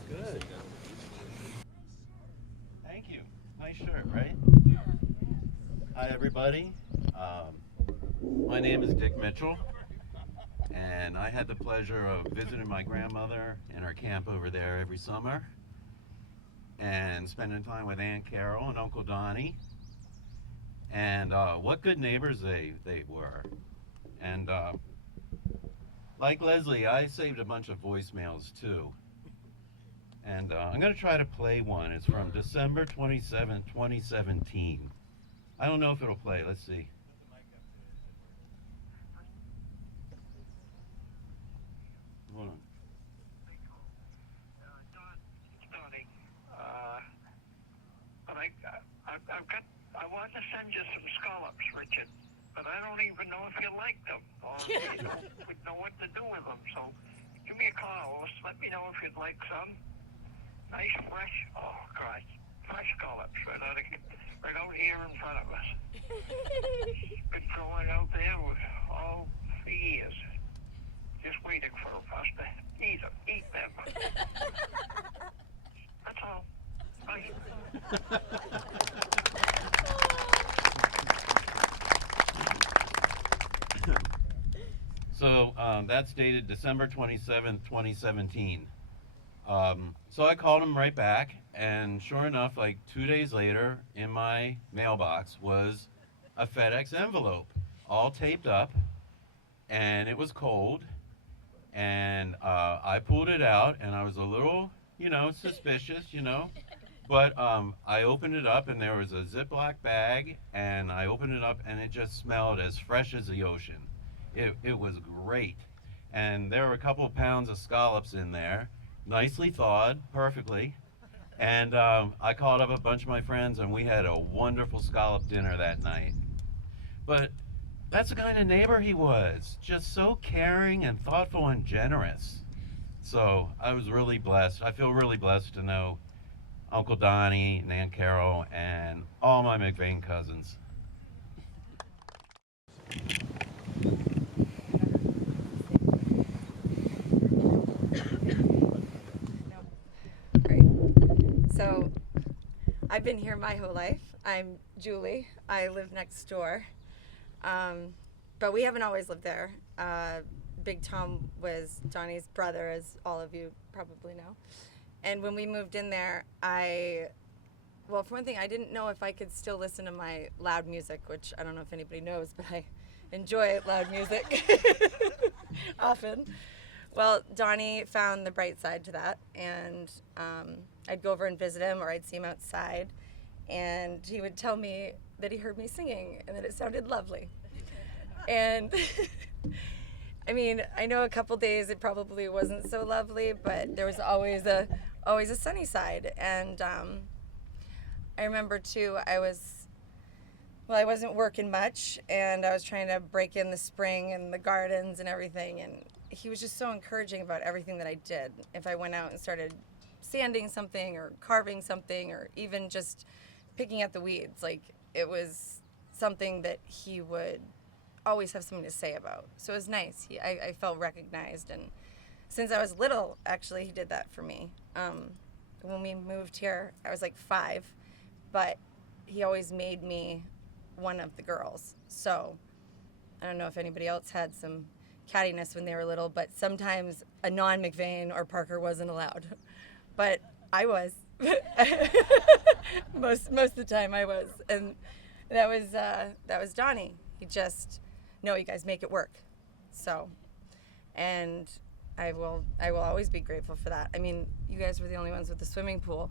Good. Thank you. Nice shirt, right? Hi, everybody. My name is Dick Mitchell, and I had the pleasure of visiting my grandmother in her camp over there every summer and spending time with Aunt Carol and Uncle Donnie. And what good neighbors they were. And like Leslie, I saved a bunch of voicemails too. And I'm going to try to play one. It's from December 27, 2017. I don't know if it'll play. Let's see. Hold on. I want to send you some scallops, Richard, but I don't even know if you like them or you would know what to do with them. So give me a call. Let me know if you'd like some. Nice, fresh, fresh scallops right out here in front of us. Been growing out there all for years. Just waiting for us to eat them. That's all. Bye. So that's dated December 27th, 2017. So I called him right back, and sure enough, like 2 days later, in my mailbox was a FedEx envelope, all taped up, and it was cold. And I pulled it out, and I was a little, suspicious, But I opened it up, and there was a Ziploc bag, and I opened it up, and it just smelled as fresh as the ocean. It was great. And there were a couple of pounds of scallops in there, nicely thawed, perfectly. And I called up a bunch of my friends, and we had a wonderful scallop dinner that night. But that's the kind of neighbor he was, just so caring and thoughtful and generous. So I was really blessed. I feel really blessed to know Uncle Donnie and Aunt Carol and all my McVeigh cousins. So I've been here my whole life. I'm Julie. I live next door. but we haven't always lived there. Big Tom was Donnie's brother, as all of you probably know. And when we moved in there, well, for one thing, I didn't know if I could still listen to my loud music, which I don't know if anybody knows, but I enjoy loud music often. Well, Donnie found the bright side to that, and I'd go over and visit him, or I'd see him outside, and he would tell me that he heard me singing and that it sounded lovely. And I mean, I know a couple days it probably wasn't so lovely, but there was always a sunny side. And I remember too, I wasn't working much, and I was trying to break in the spring and the gardens and everything, and he was just so encouraging about everything that I did. If I went out and started sanding something or carving something or even just picking at the weeds, like, it was something that he would always have something to say about. So it was nice. I felt recognized, and since I was little, actually, he did that for me. When we moved here, I was like 5, but he always made me one of the girls. So I don't know if anybody else had some cattiness when they were little, but sometimes a non-McVeigh or Parker wasn't allowed. But I was. most of the time I was. And that was Donnie. He just, no, you guys make it work. So, and I will always be grateful for that. I mean, you guys were the only ones with the swimming pool.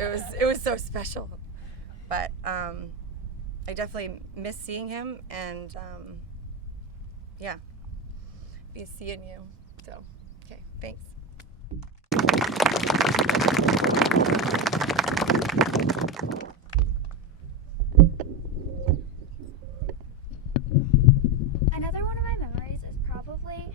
It was so special. But I definitely miss seeing him, and yeah, be seeing you. So, okay, thanks. Another one of my memories is probably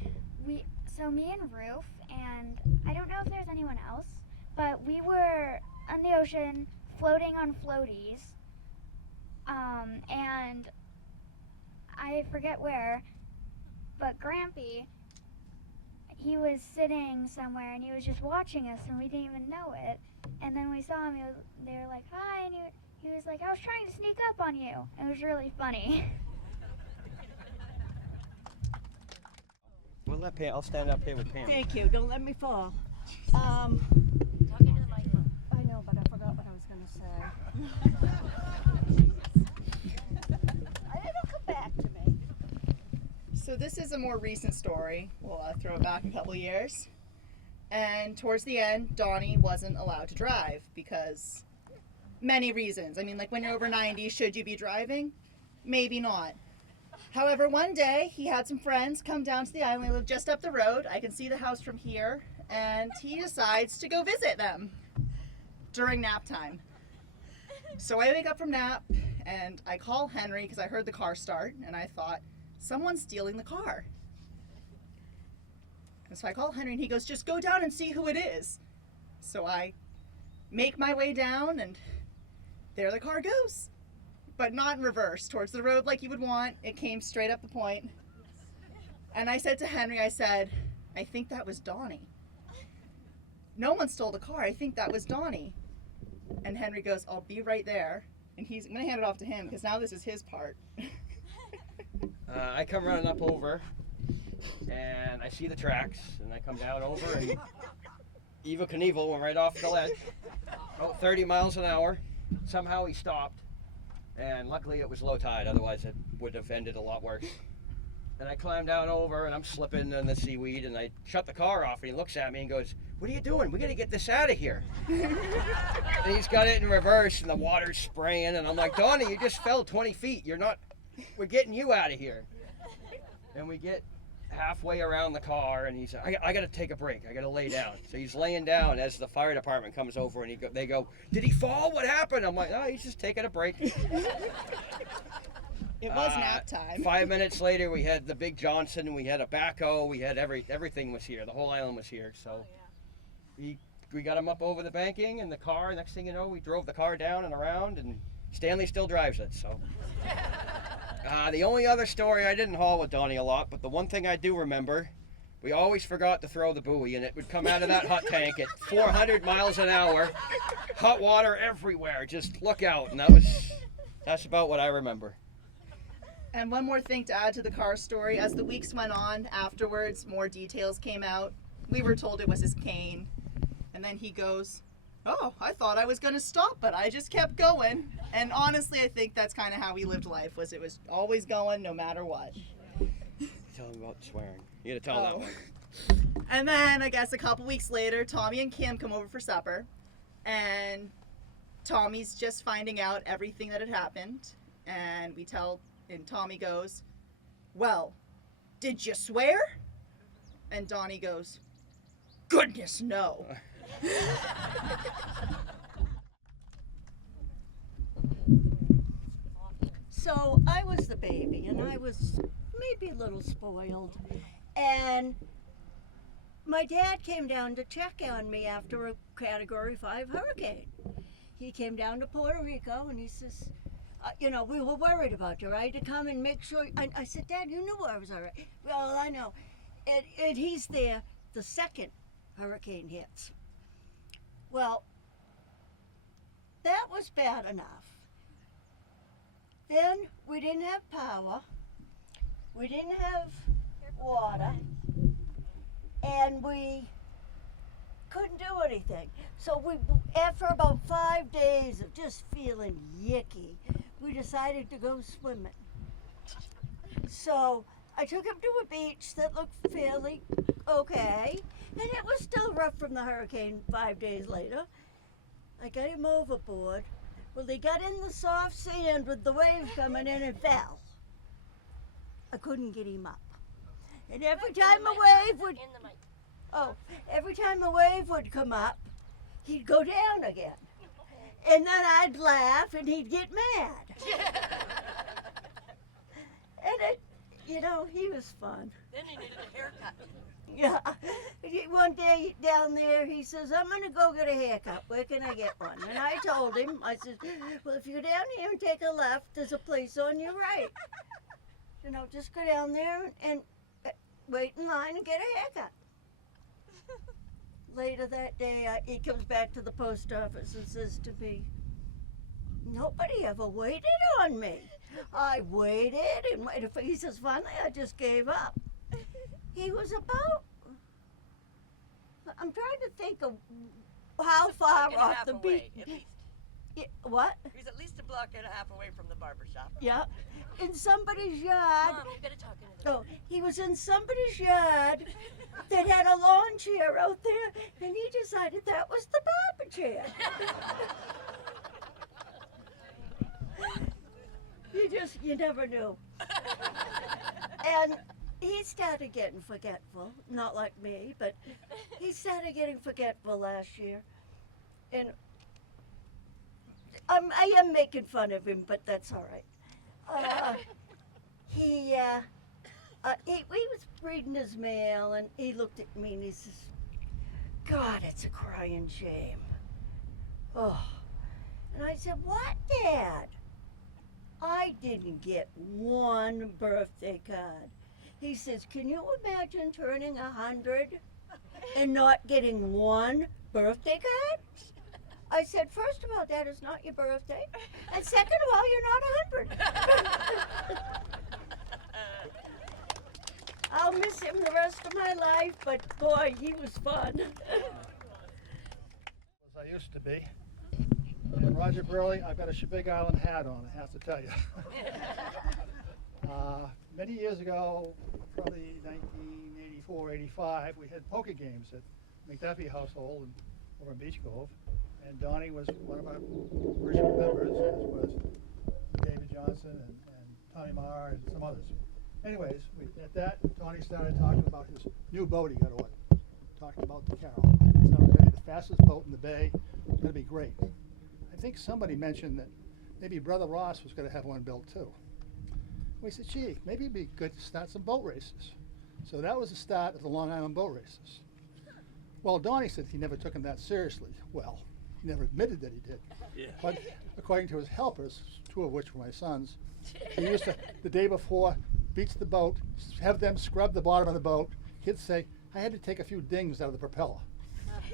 me and Ruth, and I don't know if there's anyone else, but we were on the ocean floating on floaties, and I forget where, but Grampy, he was sitting somewhere and he was just watching us and we didn't even know it. And then we saw him, they were like, hi, and he was like, I was trying to sneak up on you. It was really funny. We'll let Pam. I'll stand up here with Pam. Thank you. Don't let me fall. Talking to the microphone. I know, but I forgot what I was going to say. It'll come back to me. So this is a more recent story. We'll throw it back a couple years. And towards the end, Donnie wasn't allowed to drive because many reasons. I mean, like when you're over 90, should you be driving? Maybe not. However, one day he had some friends come down to the island. They live just up the road. I can see the house from here. And he decides to go visit them during nap time. So I wake up from nap and I call Henry because I heard the car start and I thought, someone's stealing the car. And so I call Henry and he goes, just go down and see who it is. So I make my way down and there the car goes. But not in reverse, towards the road like you would want. It came straight up the point. And I said to Henry, I said, I think that was Donnie. No one stole the car. I think that was Donnie. And Henry goes, I'll be right there. And I'm going to hand it off to him because now this is his part. I come running up over, and I see the tracks, and I come down over, and Evel Knievel went right off the ledge, about 30 miles an hour. Somehow he stopped, and luckily it was low tide, otherwise it would have ended a lot worse. And I climb down over, and I'm slipping in the seaweed, and I shut the car off, and he looks at me and goes, what are you doing? We got to get this out of here. And he's got it in reverse, and the water's spraying, and I'm like, Donnie, you just fell 20 feet. We're getting you out of here. And we get halfway around the car, and he said, I got to take a break. I got to lay down. So he's laying down as the fire department comes over, and they go, did he fall? What happened? I'm like, no, he's just taking a break. It was nap time. 5 minutes later, we had the Big Johnson, we had a backhoe, we had everything was here. The whole island was here. So we got him up over the banking and the car. Next thing you know, we drove the car down and around, and Stanley still drives it. So the only other story, I didn't haul with Donnie a lot, but the one thing I do remember, we always forgot to throw the buoy, and it would come out of that hot tank at 400 miles an hour, hot water everywhere. Just look out, and that's about what I remember. And one more thing to add to the car story. As the weeks went on afterwards, more details came out. We were told it was his cane. And then he goes, "Oh, I thought I was going to stop, but I just kept going." And honestly, I think that's kind of how he lived life, was it was always going no matter what. Tell him about swearing. You gotta tell that one. And then I guess a couple weeks later, Tommy and Kim come over for supper. And Tommy's just finding out everything that had happened. And and Tommy goes, "Well, did you swear?" And Donnie goes, "Goodness, no." So I was the baby, and I was maybe a little spoiled. And my dad came down to check on me after a Category 5 hurricane. He came down to Puerto Rico, and he says, "We were worried about you, right? To come and make sure." I said, "Dad, you knew I was all right." "Well, I know." And he's there the second hurricane hits. Well, that was bad enough. Then we didn't have power, we didn't have water, and we couldn't do anything. So after about 5 days of just feeling yicky, we decided to go swimming. So I took him to a beach that looked fairly okay, and it was still rough from the hurricane 5 days later. I got him overboard. Well, he got in the soft sand with the waves coming in and fell. I couldn't get him up. And every time a wave would come up, he'd go down again. And then I'd laugh and he'd get mad. And he was fun. Then he needed a haircut. Yeah. One day down there, he says, "I'm going to go get a haircut. Where can I get one?" And I told him, I said, "Well, if you go down here and take a left, there's a place on your right. Just go down there and wait in line and get a haircut." Later that day, he comes back to the post office and says to me, "Nobody ever waited on me. I waited and waited." He says, "Finally, I just gave up." He was about, I'm trying to think of how far off the beach. What? He's at least a block and a half away from the barber shop. Yeah, in somebody's yard. Mom, you better talk into Oh, he was in somebody's yard that had a lawn chair out there, and he decided that was the barber chair. You never knew. And he started getting forgetful, not like me, but he started getting forgetful last year. And I am making fun of him, but that's all right. He was reading his mail, and he looked at me and he says, "God, it's a crying shame." Oh. And I said, "What, Dad?" "I didn't get one birthday card." He says, "Can you imagine turning 100 and not getting one birthday card?" I said, "First of all, Dad, it's not your birthday. And second of all, you're not 100. I'll miss him the rest of my life, but boy, he was fun. As I used to be. And Roger Burley, I've got a Big Island hat on, I have to tell you. Many years ago, probably 1984, 85, we had poker games at McDuffie household over in Beach Grove. And Donnie was one of our original members, as was David Johnson and Tommy Marr and some others. Anyways, at that, Donnie started talking about his new boat he got ordered, talking about the Carol. It's going to be the fastest boat in the bay. It's going to be great. I think somebody mentioned that maybe Brother Ross was going to have one built too. We said, gee, maybe it'd be good to start some boat races. So that was the start of the Long Island boat races. Well, Donnie said he never took them that seriously. Well, he never admitted that he did. Yeah. But according to his helpers, two of which were my sons, he used to, the day before, beach the boat, have them scrub the bottom of the boat. He'd say, I had to take a few dings out of the propeller.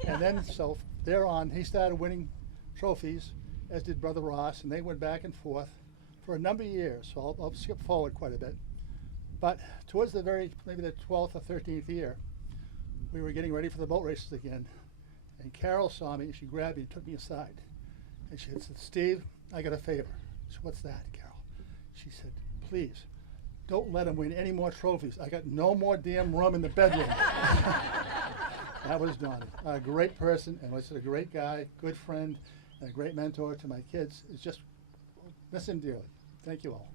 And then, so thereon, he started winning trophies, as did Brother Ross, and they went back and forth for a number of years, so I'll skip forward quite a bit. But towards the maybe the 12th or 13th year, we were getting ready for the boat races again. And Carol saw me, and she grabbed me and took me aside. And she said, Steve, I got a favor. I said, what's that, Carol? She said, please, don't let him win any more trophies. I got no more damn rum in the bedroom. That was Donnie. A great person, and was a great guy, good friend, and a great mentor to my kids. It's just, miss him dearly. Thank you all.